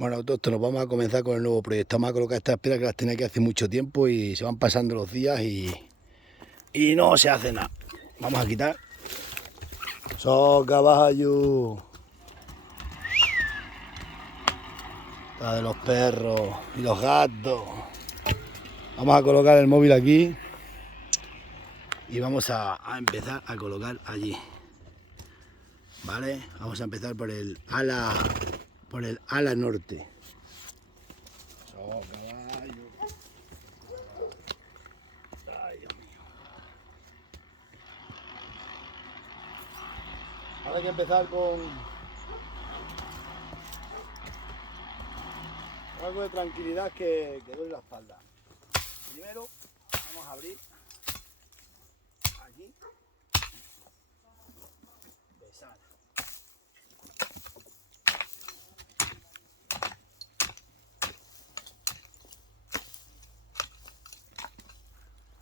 Bueno, todo esto nos vamos a comenzar con el nuevo proyecto. Vamos a colocar estas piedras que las tenía que hace mucho tiempo y se van pasando los días y no se hace nada. Vamos a quitar. ¡So caballo! La de los perros y los gatos. Vamos a colocar el móvil aquí y vamos a empezar a colocar allí. ¿Vale? Vamos a empezar por el ala norte. ¡So caballo! Ay, Dios mío. Ahora hay que empezar con algo de tranquilidad que duele la espalda. Primero vamos a abrir aquí, besar.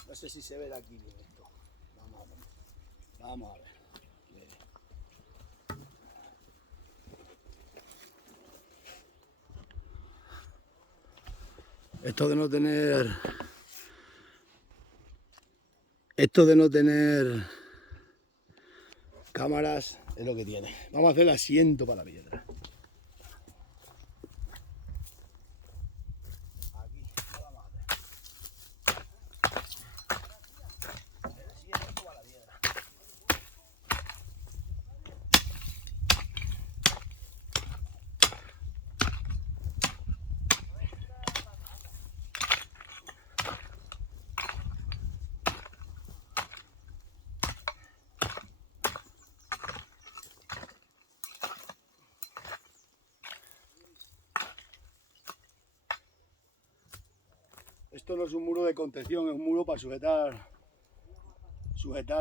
No sé si se ve de aquí bien esto. Vamos a ver. Vamos a ver. Esto de no tener cámaras es lo que tiene. Vamos a hacer el asiento para la piedra. Aquí lo vamos a hacer. El asiento para la piedra. Esto no es un muro de contención, es un muro para sujetar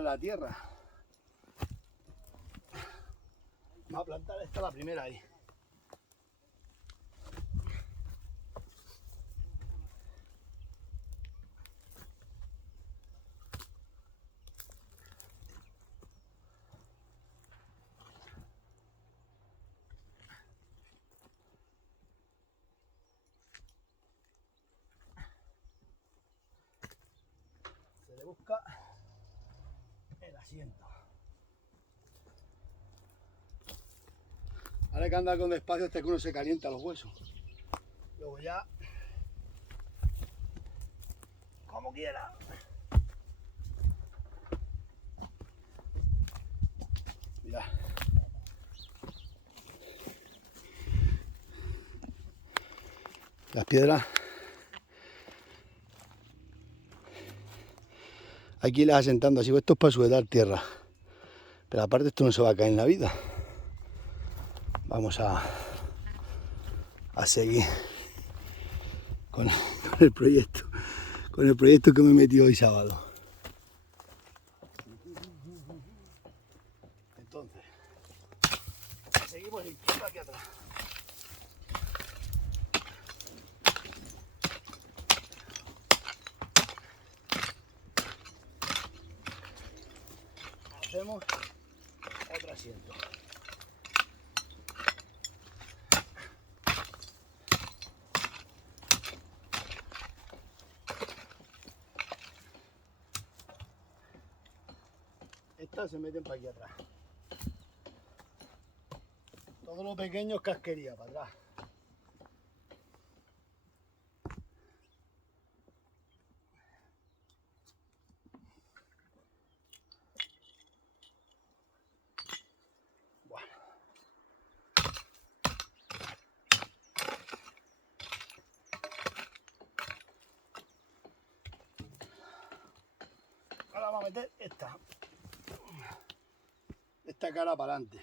la tierra. Vamos a plantar esta la primera ahí. Se le busca el asiento. Ahora hay que andar con despacio hasta que uno se calienta los huesos. Luego ya, como quiera. Mira. Las piedras. Aquí las asentando así, esto es para sujetar tierra. Pero aparte esto no se va a caer en la vida. Vamos a seguir con el proyecto. Con el proyecto que me he metido hoy sábado. Entonces, seguimos limpiando aquí atrás. Hacemos otro asiento. Estas se meten para aquí atrás. Todo lo pequeño es casquería para atrás. Bueno. Ahora vamos a meter esta cara para adelante.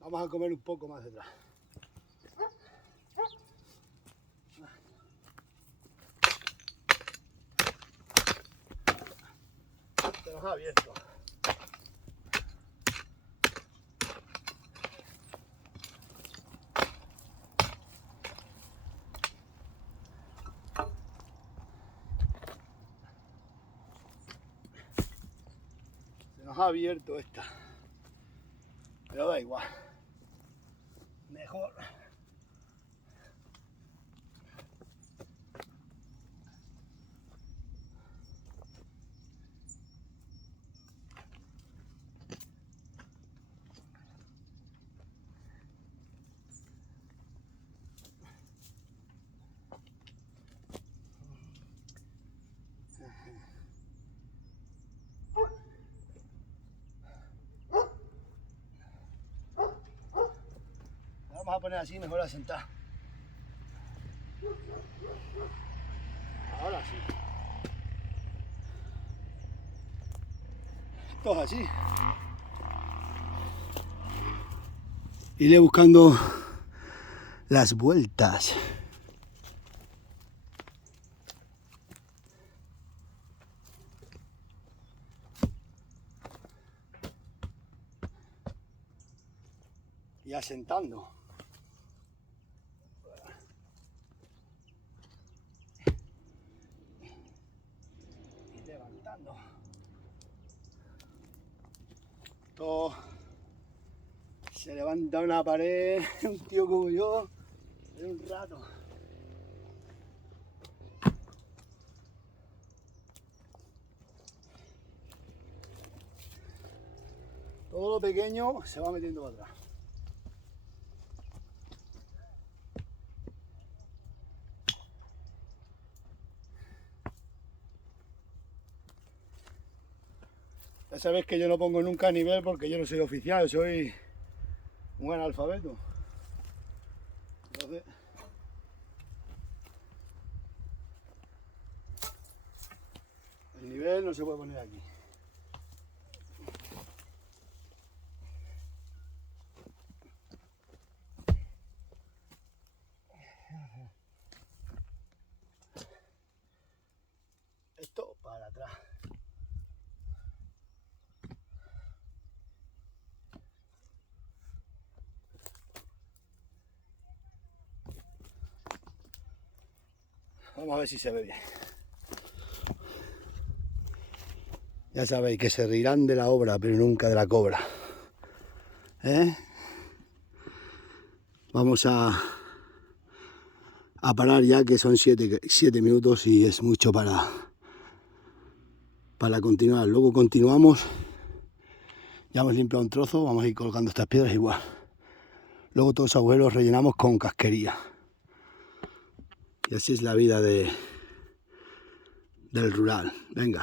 Vamos a comer un poco más detrás. Se nos ha abierto. Se nos ha abierto esta. Pero da igual. Mejor. Vamos a poner así, mejor a sentar. Ahora sí. Esto es así. Iré buscando las vueltas. Y asentando. Y levantando. Todo. Se levanta una pared, un tío como yo, en un rato. Todo lo pequeño se va metiendo para atrás. Ya sabéis que yo no pongo nunca nivel porque yo no soy oficial, soy un analfabeto. Entonces, el nivel no se puede poner aquí. Esto para atrás. Vamos a ver si se ve bien. Ya sabéis que se reirán de la obra, pero nunca de la cobra. Vamos a parar ya, que son 7 minutos y es mucho para continuar. Luego continuamos. Ya hemos limpiado un trozo, vamos a ir colgando estas piedras igual. Luego todos los agujeros los rellenamos con casquería. Y así es la vida del rural. Venga.